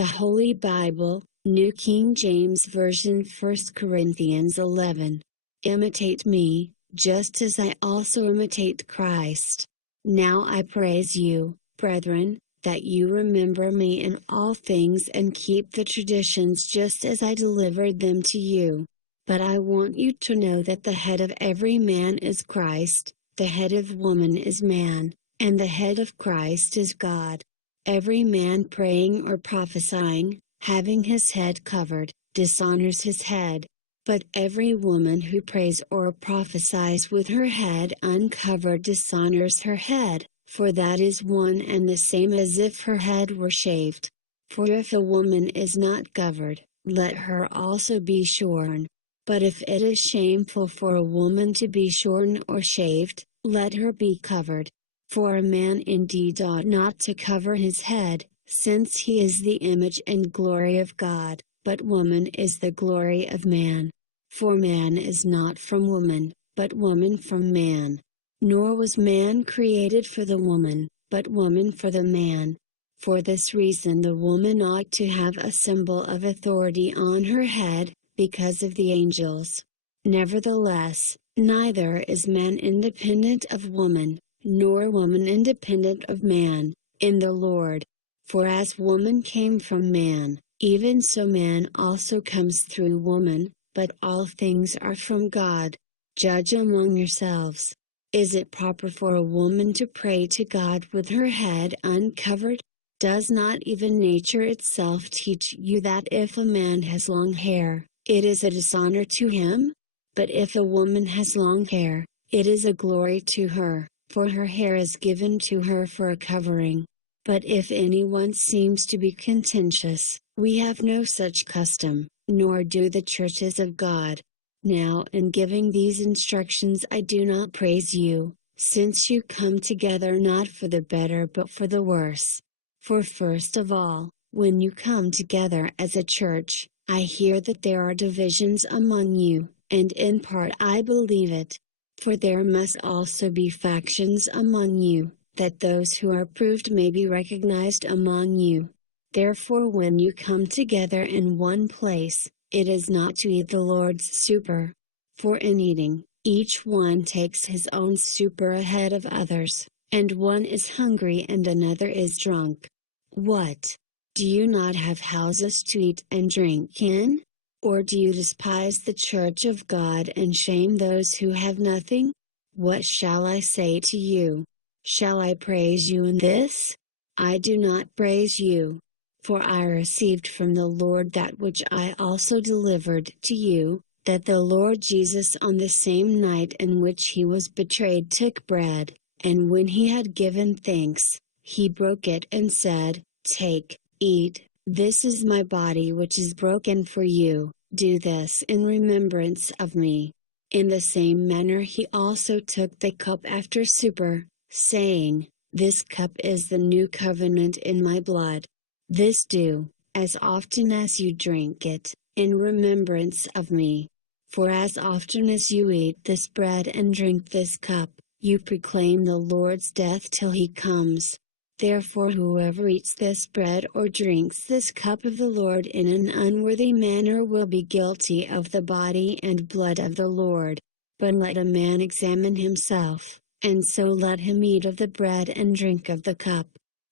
The Holy Bible, New King James Version, 1 Corinthians 11. Imitate me, just as I also imitate Christ. Now I praise you, brethren, that you remember me in all things and keep the traditions just as I delivered them to you. But I want you to know that the head of every man is Christ, the head of woman is man, and the head of Christ is God. Every man praying or prophesying, having his head covered, dishonors his head. But every woman who prays or prophesies with her head uncovered dishonors her head, for that is one and the same as if her head were shaved. For if a woman is not covered, let her also be shorn. But if it is shameful for a woman to be shorn or shaved, let her be covered. For a man indeed ought not to cover his head, since he is the image and glory of God, but woman is the glory of man. For man is not from woman, but woman from man. Nor was man created for the woman, but woman for the man. For this reason the woman ought to have a symbol of authority on her head, because of the angels. Nevertheless, neither is man independent of woman, nor woman independent of man, in the Lord. For as woman came from man, even so man also comes through woman, but all things are from God. Judge among yourselves. Is it proper for a woman to pray to God with her head uncovered? Does not even nature itself teach you that if a man has long hair, it is a dishonor to him? But if a woman has long hair, it is a glory to her, for her hair is given to her for a covering. But if anyone seems to be contentious, we have no such custom, nor do the churches of God. Now in giving these instructions I do not praise you, since you come together not for the better but for the worse. For first of all, when you come together as a church, I hear that there are divisions among you, and in part I believe it. For there must also be factions among you, that those who are proved may be recognized among you. Therefore when you come together in one place, it is not to eat the Lord's supper. For in eating, each one takes his own supper ahead of others, and one is hungry and another is drunk. What? Do you not have houses to eat and drink in? Or do you despise the church of God and shame those who have nothing? What shall I say to you? Shall I praise you in this? I do not praise you. For I received from the Lord that which I also delivered to you, that the Lord Jesus on the same night in which he was betrayed took bread, and when he had given thanks, he broke it and said, "Take, eat, this is my body which is broken for you, do this in remembrance of me." In the same manner he also took the cup after supper, saying, "This cup is the new covenant in my blood. This do, as often as you drink it, in remembrance of me. For as often as you eat this bread and drink this cup, you proclaim the Lord's death till he comes. Therefore whoever eats this bread or drinks this cup of the Lord in an unworthy manner will be guilty of the body and blood of the Lord. But let a man examine himself, and so let him eat of the bread and drink of the cup.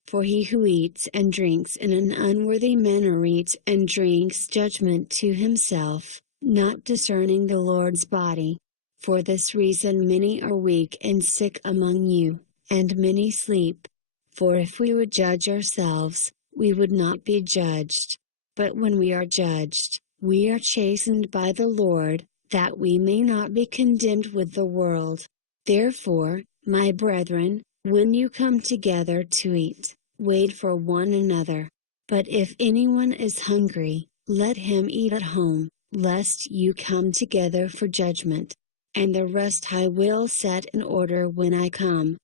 For he who eats and drinks in an unworthy manner eats and drinks judgment to himself, not discerning the Lord's body. For this reason many are weak and sick among you, and many sleep. For if we would judge ourselves, we would not be judged. But when we are judged, we are chastened by the Lord, that we may not be condemned with the world. Therefore, my brethren, when you come together to eat, wait for one another. But if anyone is hungry, let him eat at home, lest you come together for judgment. And the rest I will set in order when I come.